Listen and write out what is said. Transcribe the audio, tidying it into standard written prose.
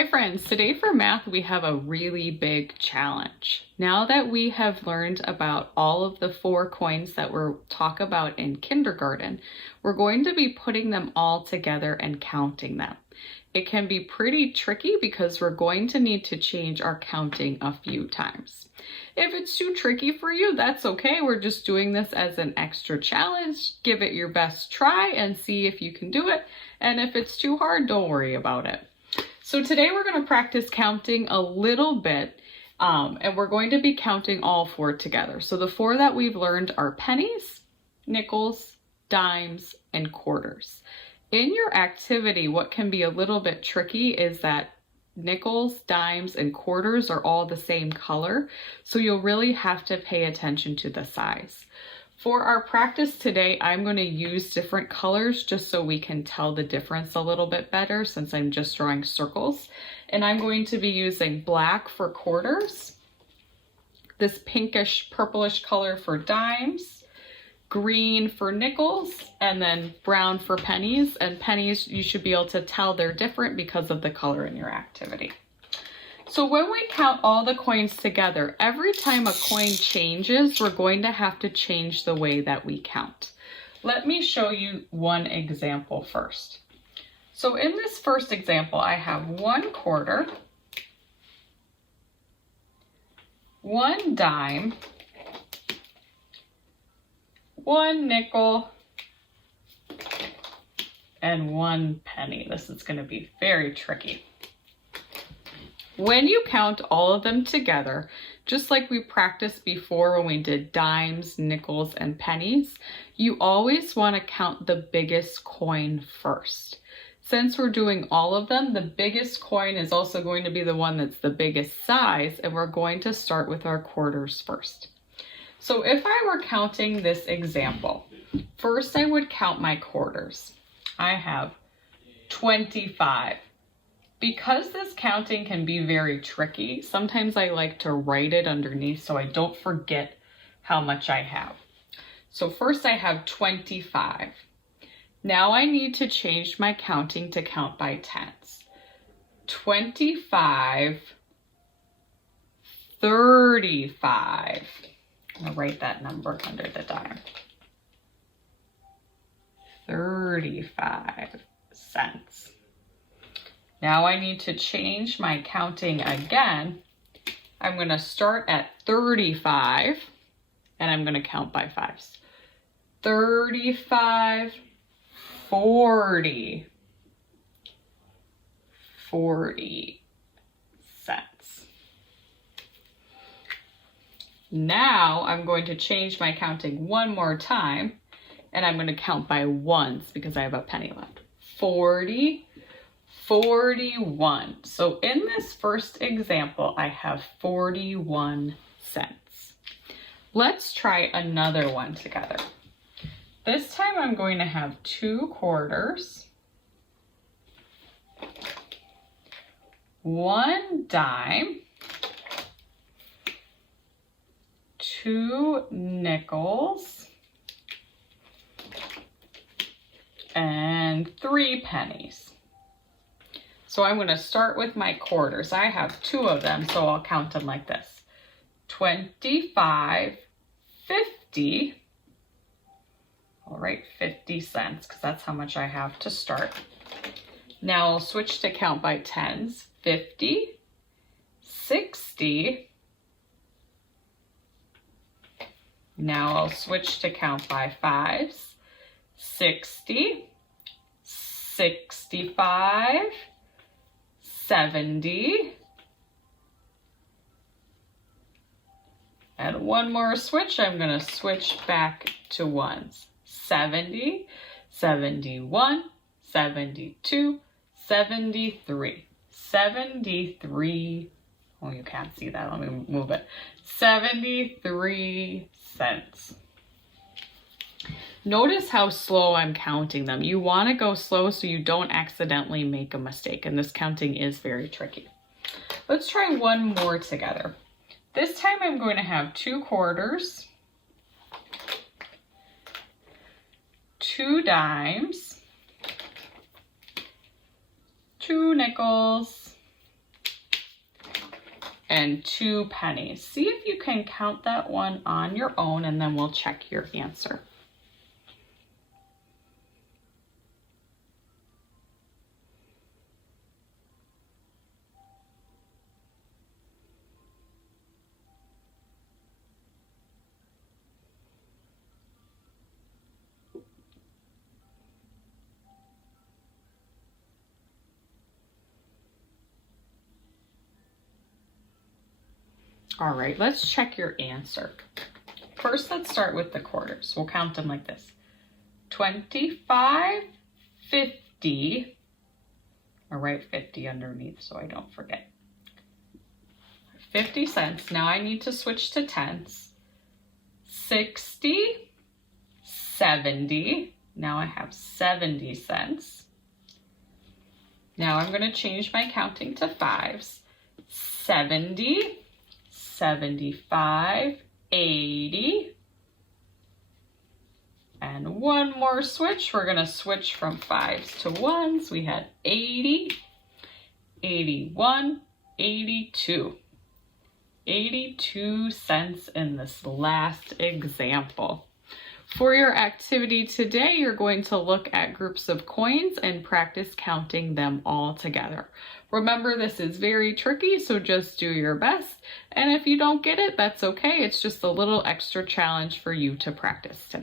Hi friends, today for math we have a really big challenge. Now that we have learned about all of the 4 coins that we'll talk about in kindergarten, we're going to be putting them all together and counting them. It can be pretty tricky because we're going to need to change our counting a few times. If it's too tricky for you, that's okay. We're just doing this as an extra challenge. Give it your best try and see if you can do it. And if it's too hard, don't worry about it. So today we're going to practice counting a little bit, and we're going to be counting all 4 together. So the 4 that we've learned are pennies, nickels, dimes, and quarters. In your activity, what can be a little bit tricky is that nickels, dimes, and quarters are all the same color, so you'll really have to pay attention to the size. For our practice today, I'm going to use different colors just so we can tell the difference a little bit better since I'm just drawing circles. And I'm going to be using black for quarters, this pinkish purplish color for dimes, green for nickels, and then brown for pennies. And pennies, you should be able to tell they're different because of the color in your activity. So when we count all the coins together, every time a coin changes, we're going to have to change the way that we count. Let me show you one example first. So in this first example, I have 1 quarter, 1 dime, 1 nickel, and 1 penny. This is going to be very tricky. When you count all of them together, just like we practiced before when we did dimes, nickels, and pennies, you always want to count the biggest coin first. Since we're doing all of them, the biggest coin is also going to be the one that's the biggest size, and we're going to start with our quarters first. So if I were counting this example, first I would count my quarters. I have 25. Because this counting can be very tricky, sometimes I like to write it underneath so I don't forget how much I have. So first I have 25. Now I need to change my counting to count by tens. 25, 35. I'm gonna write that number under the dime. 35 cents. Now I need to change my counting again. I'm going to start at 35 and I'm going to count by 5s. 35, 40 cents. Now I'm going to change my counting one more time and I'm going to count by 1s because I have a penny left. 40, 41. So in this first example, I have 41 cents. Let's try another one together. This time I'm going to have 2 quarters, 1 dime, 2 nickels, and 3 pennies. So I'm going to start with my quarters. I have 2 of them, so I'll count them like this. 25, 50. I'll write 50 cents because that's how much I have to start. Now I'll switch to count by tens. 50, 60. Now I'll switch to count by 5s. 60, 65, 70, and one more switch. I'm going to switch back to 1s. 70, 71, 72, 73, 73. Oh, you can't see that. Let me move it. 73 cents. Notice how slow I'm counting them. You want to go slow so you don't accidentally make a mistake, and this counting is very tricky. Let's try one more together. This time I'm going to have 2 quarters, 2 dimes, 2 nickels, and 2 pennies. See if you can count that one on your own, and then we'll check your answer. All right, let's check your answer. First, let's start with the quarters. We'll count them like this. 25, 50. I'll write 50 underneath so I don't forget. 50 cents. Now I need to switch to tenths. 60, 70. Now I have 70 cents. Now I'm going to change my counting to fives. 70, 75, 80. And one more switch. We're going to switch from fives to ones. We had 80, 81, 82. 82 cents in this last example. For your activity today, you're going to look at groups of coins and practice counting them all together. Remember, this is very tricky, so just do your best. And if you don't get it, that's okay. It's just a little extra challenge for you to practice today.